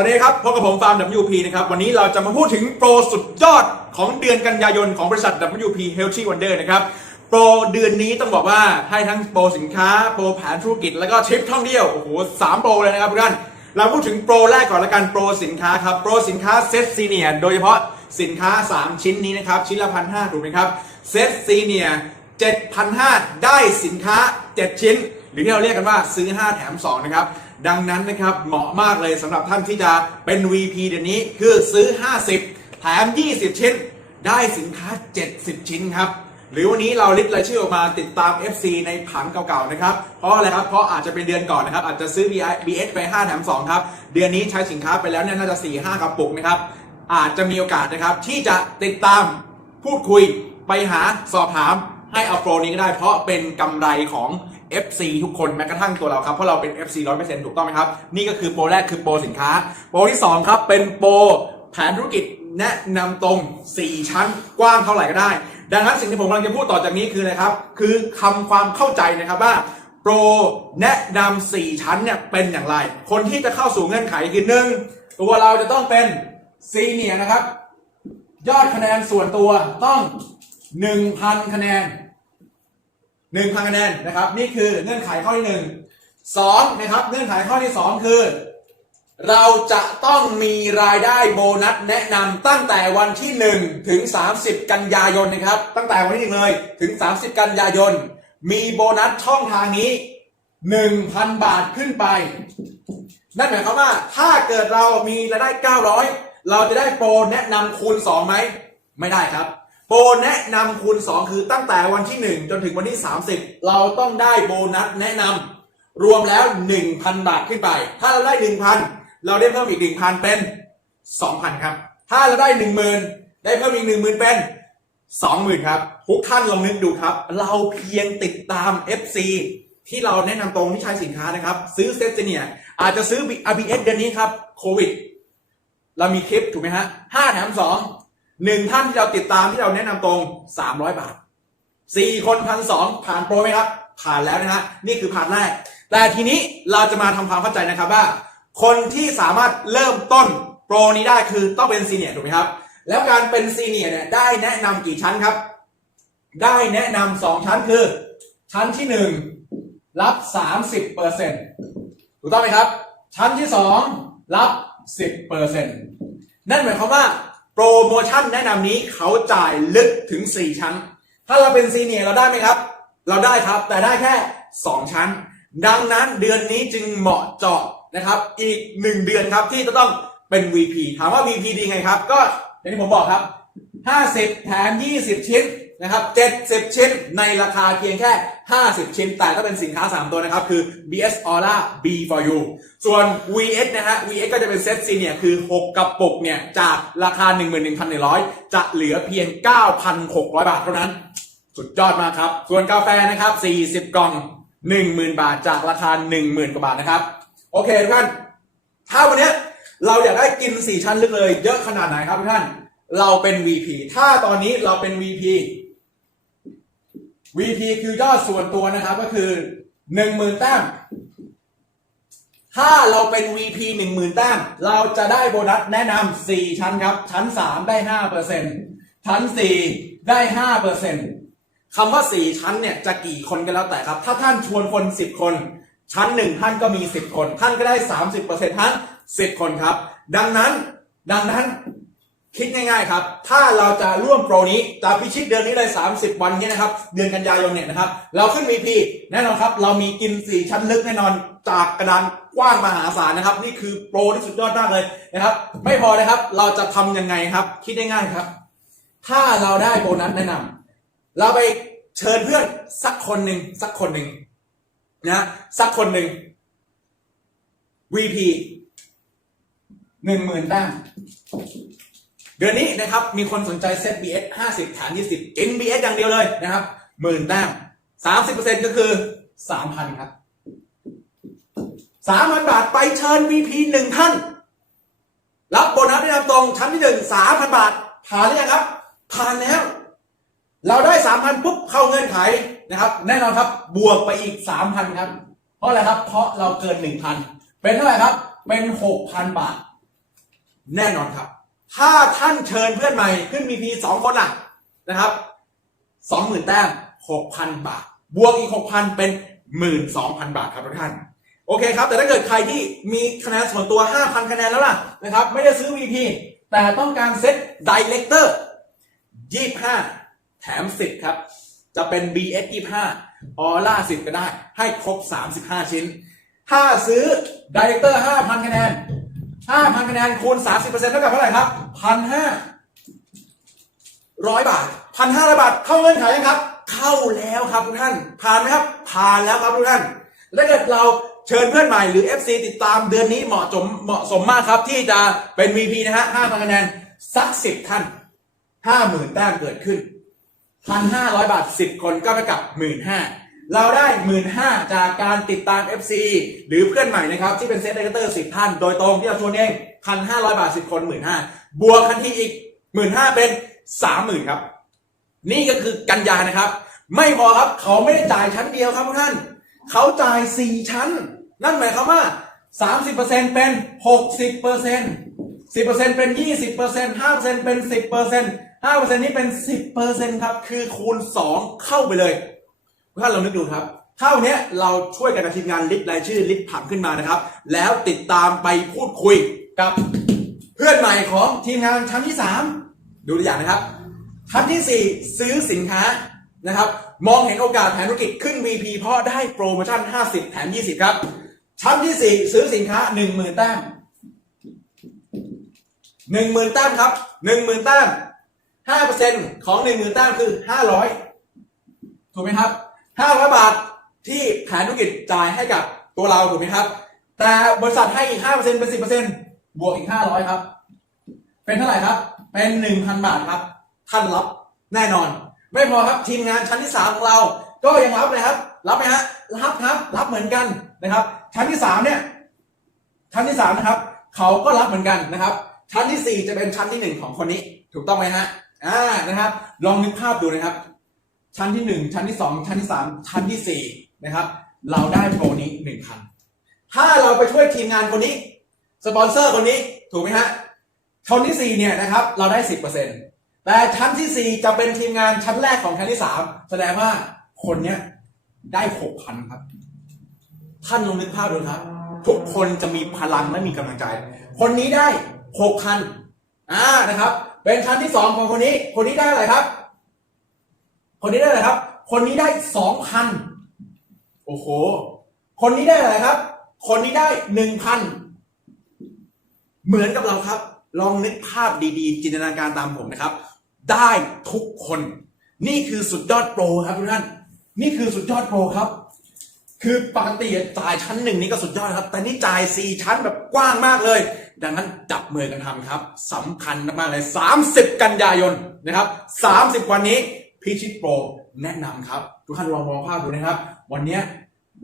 วัสดีครับพบกับผมฟาร์ม WP นะครับ วันนี้เราจะมาพูดถึงโปรสุดยอดของเดือนกันยายนของบริษัท WP Healthy Wonder นะครับ โปรเดือนนี้ต้องบอกว่าให้ทั้งโปรสินค้า โปรแผนธุรกิจ แล้วก็ทริปท่องเที่ยว โอ้โหสามโปรเลยนะครับทุกท่าน เราพูดถึงโปรแรกก่อนละกันโปรสินค้าครับ โปรสินค้าเซตซีเนียโดยเฉพาะสินค้า 3 ชิ้นนี้นะครับ ชิ้นละพันห้าถูกไหมครับเซตซีเนีย7,500 ได้สินค้า 7 ชิ้น หรือที่เราเรียกกันว่าซื้อ 5 แถม 2 นะครับ ดังนั้นนะครับเหมาะมากเลยสำหรับท่านที่จะเป็น VP เดือนนี้คือซื้อ 50 แถม 20 ชิ้น ได้สินค้า 70 ชิ้นครับ หรือวันนี้เราลิสต์รายชื่อออกมาติดตาม FC ในผังเก่าๆนะครับ เพราะอะไรครับ เพราะอาจจะเป็นเดือนก่อนนะครับ อาจจะซื้อ BS ไป5แถม2ครับ เดือนนี้ใช้สินค้าไปแล้วเนี่ยน่าจะ 4-5กระปุกนะครับ อาจจะมีโอกาสนะครับที่จะติดตามพูดคุยไปหาสอบถามให้เอาโปรนี้ก็ได้ เพราะเป็นกำไรของ FC ทุกคนแม้กระทั่งตัวเราครับ เพราะเราเป็น FC 100%ถูกต้องไหมครับ นี่ก็คือโปรแรกคือโปรสินค้า โปรที่ 2 ครับเป็นโปรแผนธุรกิจแนะนำตรง 4 ชั้นกว้างเท่าไหร่ก็ได้ ดังนั้นสิ่งที่ผมกำลังจะพูดต่อจากนี้คือนะครับ คือคำความเข้าใจนะครับว่าโปรแนะนำ4ชั้นเนี่ยเป็นอย่างไร คนที่จะเข้าสู่เงื่อนไขคือหนึ่งตัวเราจะต้องเป็นซีเนียนะครับ ยอดคะแนนส่วนตัวต้อง 1,000 คะแนน 1,000คะแนนนะครับ นี่คือเงื่อนไขข้อที่1 2นะครับ เงื่อนไขข้อที่2คือ เราจะต้องมีรายได้โบนัสแนะนำตั้งแต่วันที่1ถึง30กันยายนนะครับ ตั้งแต่วันที่1เลยถึง30กันยายน มีโบนัสช่องทางนี้1,000บาทขึ้นไป นั่นหมายความว่าถ้าเกิดเรามีรายได้900เราจะได้โปรแนะนำคูณ2ไหม ไม่ได้ครับ โปรแนะนำคูณ2 คือตั้งแต่วันที่ 1 จนถึงวันที่ 30 เราต้องได้โบนัสแนะนำรวมแล้ว 1,000 บาทขึ้นไป ถ้าเราได้ 1,000 เราได้เพิ่มอีก 1,000 เป็น 2,000 ครับ ถ้าเราได้ 10,000 ได้เพิ่มอีก 10,000 เป็น 20,000 ครับ ทุกท่านลองนึกดูครับ เราเพียงติดตาม FC ที่เราแนะนำตรงที่ใช้สินค้านะครับ ซื้อเซตเนียอาจจะซื้อ RBS เดือนนี้ครับโควิดเรามีคลิปถูกไหมฮะห้าแถมสอง หนึ่งท่านที่เราติดตามที่เราแนะนำตรง 300 บาทสี่คนพันสองผ่านโปรไหมครับ ผ่านแล้วนะฮะนี่คือผ่านแรก แต่ทีนี้เราจะมาทำความเข้าใจนะครับว่า คนที่สามารถเริ่มต้นโปรนี้ได้คือต้องเป็นซีเนียร์ถูกไหมครับ แล้วการเป็นซีเนียร์เนี่ยได้แนะนำกี่ชั้นครับ ได้แนะนำสองชั้นคือ ชั้นที่หนึ่งรับ 30เปอร์เซ็นต์ถูกต้องไหมครับ ชั้นที่สองรับ 10เปอร์เซ็นต์นั่นหมายความว่า โปรโมชั่นแนะนำนี้เขาจ่ายลึกถึง 4 ชั้น ถ้าเราเป็นซีเนียร์เราได้ไหมครับ เราได้ครับแต่ได้แค่ 2 ชั้น ดังนั้นเดือนนี้จึงเหมาะเจาะนะครับอีก 1 เดือนครับที่จะต้องเป็น VP ถามว่า VP ดีไงครับ ก็อย่างที่ผมบอกครับ 50 แถม 20 ชิ้นนะครับ 70 ชิ้นในราคาเพียงแค่ 50 ชิ้น แต่ถ้าเป็นสินค้า 3 ตัวนะครับ คือ BS Aura B for you ส่วน VS นะฮะ VS ก็จะเป็นเซตซีเนี่ยคือ 6 กระปุกเนี่ย จากราคา 11,100 จะเหลือเพียง 9,600 บาทเท่านั้น สุดยอดมากครับ ส่วนกาแฟนะครับ 40 กล่อง 10,000 บาทจากราคา 10,000 กว่าบาทนะครับ โอเคทุกท่าน ถ้าวันนี้เราอยากได้กิน 4 ชั้นลึกเลย เยอะขนาดไหนครับทุกท่าน เราเป็น VP ถ้าตอนนี้เราเป็น VP VP คือยอดส่วนตัวนะครับก็คือ10,000แต้ม ถ้าเราเป็น VP 10,000แต้ม เราจะได้โบนัสแนะนำ4ชั้นครับ ชั้น3ได้5%ชั้น4ได้5%คำว่า4ชั้นเนี่ยจะกี่คนก็แล้วแต่ครับ ถ้าท่านชวนคน10คน ชั้น1ท่านก็มี10คน ท่านก็ได้30%ทั้ง10คนครับ ดังนั้นดังนั้น คิดง่ายๆครับ ถ้าเราจะร่วมโปรนี้จะพิชิตเดือนนี้เลย 30 วันเนี้นะครับ เดือนกันยายนเนี่ยนะครับ เราขึ้น VP แน่นอนครับ เรามีกิน 4 ชั้นลึกแน่นอน จากกระดานกว้างมหาศาลนะครับ นี่คือโปรที่สุดยอดมากเลยนะครับ ไม่พอนะครับ เราจะทำยังไงครับ คิดง่ายๆครับ ถ้าเราได้โบนัสแนะนำเราไปเชิญเพื่อนสักคนหนึ่งสักคนหนึ่งนะสักคนหนึ่ง VP หนึ่งหมื่นแต้ม เดือนนี้นะครับมีคนสนใจเซต BS 50 ฐาน 20กิน BS อย่างเดียวเลยนะครับหมื่นแต้ม30%ก็คือ3,000ครับ3,000 บาทไปเชิญ VP หนึ่งท่าน รับโบนัสแนะนำตรงชั้นที่หนึ่ง3,000 บาทผ่านหรือยังครับ ผ่านแล้ว เราได้ 3,000 ปุ๊บเข้าเงื่อนไขนะครับ แน่นอนครับบวกไปอีก 3,000 ครับ เพราะอะไรครับ เพราะเราเกิน 1,000 เป็นเท่าไหร่ครับ เป็น 6,000 บาท แน่นอนครับ ถ้าท่านเชิญเพื่อนใหม่ขึ้น VP สองคนอะนะครับสองหมื่นแต้มหกพันบาท บวกอีกหกพันเป็นหมื่นสองพันบาทครับทุกท่าน โอเคครับ แต่ถ้าเกิดใครที่มีคะแนนส่วนตัว5,000คะแนนแล้วล่ะนะครับ ไม่ได้ซื้อ VP แต่ต้องการเซ็ต Director 25แถม10ครับ จะเป็น BS 25ออร่า10ก็ได้ ให้ครบ35ชิ้น ถ้าซื้อ Director 5,000คะแนน 5,000คะแนนคูณ30%เท่ากับเท่าไหร่ครับ1,500ร้อยบาท1,500บาท เข้าเงื่อนไขยังครับ เข้าแล้วครับทุกท่าน ผ่านไหมครับ ผ่านแล้วครับทุกท่านถ้าเกิดเราเชิญเพื่อนใหม่หรือ FC ติดตามเดือนนี้เหมาะสมเหมาะสมมากครับที่จะเป็น VP นะฮะ5,000คะแนนสัก10ท่าน50,000แต้มเกิดขึ้น1,500บาท10คนก็เท่ากับ15,000 เราได้หมื่นห้าจากการติดตาม FC หรือเพื่อนใหม่นะครับ ที่เป็นเซตเดเตอร์สิบท่าน โดยตรงที่เราชวนเองพันห้าร้อยบาทสิบคนหมื่นห้าบวกคันที่อีกหมื่นห้าเป็นสามหมื่นครับ นี่ก็คือกันยานะครับ ไม่พอครับเขาไม่ได้จ่ายชั้นเดียวครับทุกท่าน เขาจ่ายสี่ชั้น นั่นหมายความว่าสามสิบเปอร์เซ็นเป็นหกสิบเปอร์เซ็นสิบเปอร์เซ็นเป็นยี่สิบเปอร์เซ็นห้าเปอร์เซ็นเป็นสิบเปอร์เซ็นห้าเปอร์เซ็นนี้เป็นสิบเปอร์เซ็นครับ คือคูณสองเข้าไปเลย ท่านลองนึกดูครับถ้าวันนี้เราช่วยกันกับทีมงานลิสต์รายชื่อลิสต์ผังขึ้นมานะครับ แล้วติดตามไปพูดคุยกับเพื่อนใหม่ของทีมงานชั้นที่ 3 ดูตัวอย่างนะครับชั้นที่ 4 ซื้อสินค้านะครับ มองเห็นโอกาสแผนธุรกิจขึ้น VP เพราะได้โปรโมชั่น 50 แถม 20 ครับ ชั้นที่ 4 ซื้อสินค้า 10,000แต้ม10,000แต้มครับ10,000แต้ม5%ของ10,000แต้มคือ 500 ถูกไหมครับ 500บาทที่แผนธุรกิจจ่ายให้กับตัวเราถูกไหมครับ แต่บริษัทให้อีก5%เป็น10%บวกอีก500ครับ เป็นเท่าไหร่ครับ เป็น1,000บาทครับ ท่านรับแน่นอน ไม่พอครับทีมงานชั้นที่3ของเรา ก็ยังรับเลยครับ รับไหมฮะรับครับ รับเหมือนกันนะครับ ชั้นที่3เนี่ย ชั้นที่3นะครับ เขาก็รับเหมือนกันนะครับ ชั้นที่4จะเป็นชั้นที่1ของคนนี้ ถูกต้องไหมฮะอ่านะครับ ลองนึกภาพดูนะครับ ชั้นที่1ชั้นที่2ชั้นที่3ชั้นทีสี่4นะครับ เราได้โปรนี้1คันถ้าเราไปช่วยทีมงานคนนี้ สปอนเซอร์คนนี้ถูกไหมฮะชั้นที่4เนี่ยนะครับ เราได้10%แต่ชั้นที่4จะเป็นทีมงานชั้นแรกของชั้นที่3แสดงว่าคนเนี้ยได้6,000ครับ ท่านลองนึกภาพดูครับ ทุกคนจะมีพลังและมีกำลังใจ คนนี้ได้6,000อ่านะครับ เป็นชั้นที่2ของคนนี้ คนนี้ได้อะไรครับ คนนี้ได้อะไรครับ คนนี้ได้2,000โอ้โห คนนี้ได้อะไรครับ คนนี้ได้1,000เหมือนกับเราครับ ลองนึกภาพดีๆ จินตนาการตามผมนะครับ ได้ทุกคน นี่คือสุดยอดโปรครับทุกท่านนี่คือสุดยอดโปรครับ คือปกติจ่ายชั้นหนึ่งนี่ก็สุดยอดครับ แต่นี่จ่ายสี่ชั้นแบบกว้างมากเลย ดังนั้นจับมือกันทำครับสำคัญมากๆเลย 30 กันยายนนะครับ 30 วันนี้ พิชิตโปรแนะนำครับ ทุกท่านลองมองภาพดูนะครับ วันนี้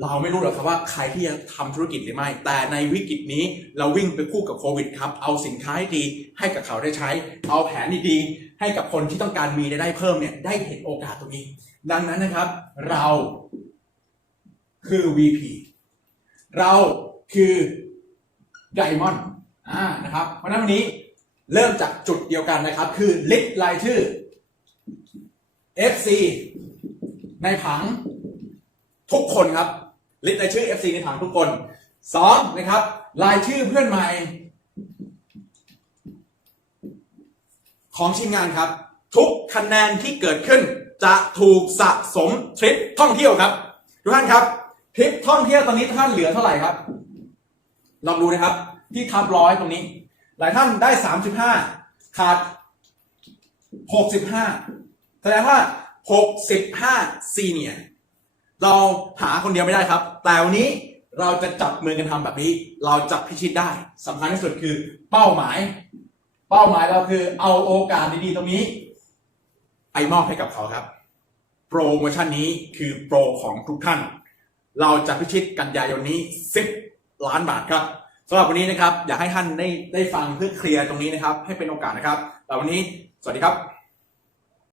เราไม่รู้หรอกครับว่าใครที่จะทำธุรกิจหรือไม่ แต่ในวิกฤตนี้เราวิ่งไปคู่กับโควิดครับ เอาสินค้าให้ดีให้กับเขาได้ใช้ เอาแผนดีๆให้กับคนที่ต้องการมีรายได้เพิ่มเนี่ยได้เห็นโอกาสตรงนี้ ดังนั้นนะครับ เราคือ VP เราคือไดมอนด์นะครับ เพราะนั้นวันนี้เริ่มจากจุดเดียวกันนะครับ คือลิสต์รายชื่อ FC ในผังทุกคนครับ ลิสต์รายชื่อ FC ในผังทุกคนสองนะครับ รายชื่อเพื่อนใหม่ ของทีมงานครับ ทุกคะแนนที่เกิดขึ้น จะถูกสะสมทริปท่องเที่ยวครับทุกท่านครับทริปท่องเที่ยวตอนนี้ท่านเหลือเท่าไหร่ครับลองดูนะครับ ที่ทับร้อยตรงนี้ หลายท่านได้สามสิบห้าขาดหกสิบห้า แสดงว่าหกสิบห้าซีเนียเราหาคนเดียวไม่ได้ครับ แต่วันนี้เราจะจับมือกันทำแบบนี้ เราจะพิชิตได้สำคัญที่สุดคือเป้าหมาย เป้าหมายเราคือเอาโอกาสดีๆตรงนี้ ไปมอบให้กับเขาครับ โปรโมชั่นนี้คือโปรของทุกท่าน เราจะพิชิตกันยายนนี้ 10 ล้านบาทครับสำหรับวันนี้นะครับ อยากให้ท่านได้ได้ฟังเพื่อเคลียร์ตรงนี้นะครับ ให้เป็นโอกาสนะครับแต่วันนี้ สวัสดีครับ